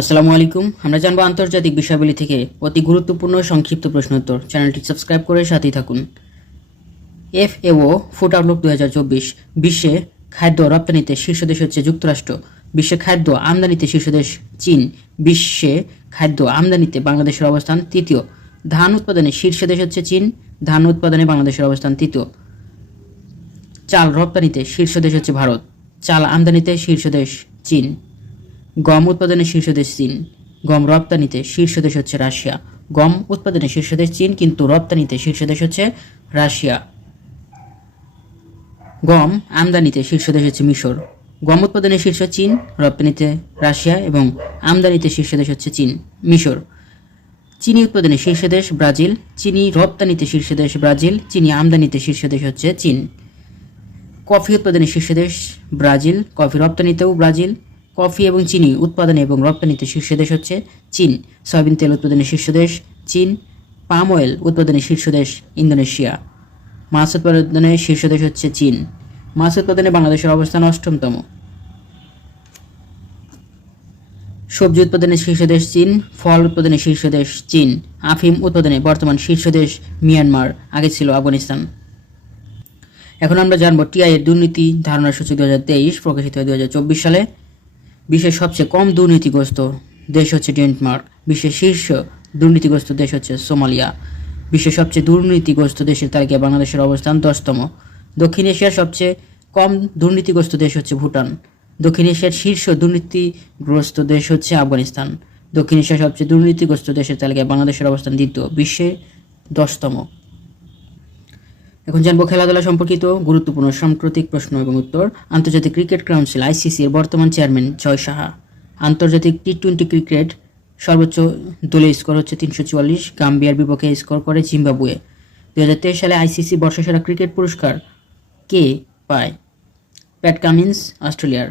আসসালামু আলাইকুম। আমরা জানবো আন্তর্জাতিক বিষয়াবলী থেকে অতি গুরুত্বপূর্ণ সংক্ষিপ্ত প্রশ্নোত্তর। চ্যানেলটি সাবস্ক্রাইব করে সাথেই থাকুন। FAO ফুড আউটলুক 2024 বিশ্বে খাদ্য রপ্তানিতে শীর্ষ দেশ হচ্ছে যুক্তরাষ্ট্র। বিশ্বে খাদ্য আমদানিতে শীর্ষ দেশ চীন। বিশ্বে খাদ্য আমদানিতে বাংলাদেশের অবস্থান তৃতীয়। ধান উৎপাদনে শীর্ষ দেশ হচ্ছে চীন। ধান উৎপাদনে বাংলাদেশের অবস্থান তৃতীয়। চাল রপ্তানিতে শীর্ষ দেশ হচ্ছে ভারত। চাল আমদানিতে শীর্ষ দেশ চীন। গম উৎপাদনে শীর্ষ দেশ চীন। গম রপ্তানিতে শীর্ষ দেশ হচ্ছে রাশিয়া। গম উৎপাদনে শীর্ষ দেশ চীন, কিন্তু রপ্তানিতে শীর্ষ দেশ হচ্ছে রাশিয়া। গম আমদানিতে শীর্ষ দেশ হচ্ছে মিশর। গম উৎপাদনে শীর্ষ চীন, রপ্তানিতে রাশিয়া এবং আমদানিতে শীর্ষ দেশ হচ্ছে চীন, মিশর। চিনি উৎপাদনে শীর্ষ দেশ ব্রাজিল। চিনি রপ্তানিতে শীর্ষ দেশ ব্রাজিল। চিনি আমদানিতে শীর্ষ দেশ হচ্ছে চীন। কফি উৎপাদনে শীর্ষ দেশ ব্রাজিল। কফি রপ্তানিতেও ব্রাজিল। কফি এবং চিনি উৎপাদনে এবং রপ্তানিতে শীর্ষ দেশ হচ্ছে চীন। সয়াবিন তেল উৎপাদনে শীর্ষ দেশ চীন। পাম অয়েল উৎপাদনে শীর্ষ দেশ ইন্দোনেশিয়া। মাছ উৎপাদনে শীর্ষ দেশ হচ্ছে চীন। মাছ উৎপাদনে বাংলাদেশের অবস্থান অষ্টমতম। সবজি উৎপাদনে শীর্ষ দেশ চীন। ফল উৎপাদনে শীর্ষ দেশ চীন। আফিম উৎপাদনে বর্তমান শীর্ষ দেশ মিয়ানমার, আগে ছিল আফগানিস্তান। এখন আমরা জানবো টিআই এর দুর্নীতি ধারণা সূচি 2023 প্রকাশিত হয় 2024 সালে। বিশ্বের সবচেয়ে কম দুর্নীতিগ্রস্ত দেশ হচ্ছে ডেনমার্ক। বিশ্বের শীর্ষ দুর্নীতিগ্রস্ত দেশ হচ্ছে সোমালিয়া। বিশ্বের সবচেয়ে দুর্নীতিগ্রস্ত দেশের তালিকায় বাংলাদেশের অবস্থান 10তম। দক্ষিণ এশিয়ার সবচেয়ে কম দুর্নীতিগ্রস্ত দেশ হচ্ছে ভুটান। দক্ষিণ এশিয়ার শীর্ষ দুর্নীতিগ্রস্ত দেশ হচ্ছে আফগানিস্তান। দক্ষিণ এশিয়ার সবচেয়ে দুর্নীতিগ্রস্ত দেশের তালিকায় বাংলাদেশের অবস্থান দ্বিতীয়, বিশ্বে 10তম। এখন জানবো খেলাধুলা সম্পর্কিত গুরুত্বপূর্ণ সাম্প্রতিক প্রশ্ন এবং উত্তর। আন্তর্জাতিক ক্রিকেট কাউন্সিল ICC এর বর্তমান চেয়ারম্যান জয় সাহা। আন্তর্জাতিক T20 ক্রিকেট সর্বোচ্চ দলীয় স্কোর হচ্ছে 344। গাম্বিয়ার বিপক্ষে স্কোর করে জিম্বাবুয়ে। 2023 সালে ICC বর্ষসেরা ক্রিকেট পুরস্কার কে পায়? প্যাট কামিন্স, অস্ট্রেলিয়ার।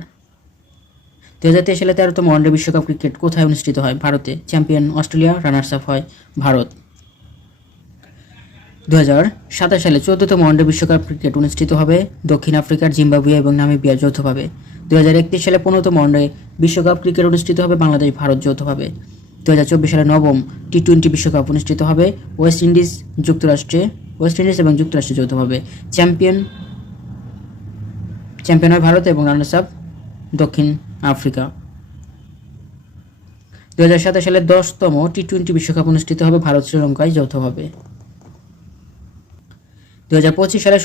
2023 সালে 13তম ওয়ানডে বিশ্বকাপ ক্রিকেট কোথায় অনুষ্ঠিত হয়? ভারতে। চ্যাম্পিয়ন অস্ট্রেলিয়া, রানার্স আপ হয় ভারত। 2027 সালে 14তম ওয়ানডে বিশ্বকাপ ক্রিকেট অনুষ্ঠিত হবে দক্ষিণ আফ্রিকার জিম্বাবুয়ে এবং নামিবিয়ার যৌথভাবে। 2031 সালে 15তম ওয়ানডে বিশ্বকাপ ক্রিকেট অনুষ্ঠিত হবে বাংলাদেশ ভারত যৌথভাবে। 2024 সালে নবম T20 বিশ্বকাপ অনুষ্ঠিত হবে ওয়েস্ট ইন্ডিজ এবং যুক্তরাষ্ট্রে যৌথভাবে। চ্যাম্পিয়ন হয় ভারত এবং রানার্স আপ দক্ষিণ আফ্রিকা। 2027 সালে 10তম T20 বিশ্বকাপ অনুষ্ঠিত হবে ভারত শ্রীলঙ্কায় যৌথভাবে। 2025 সালে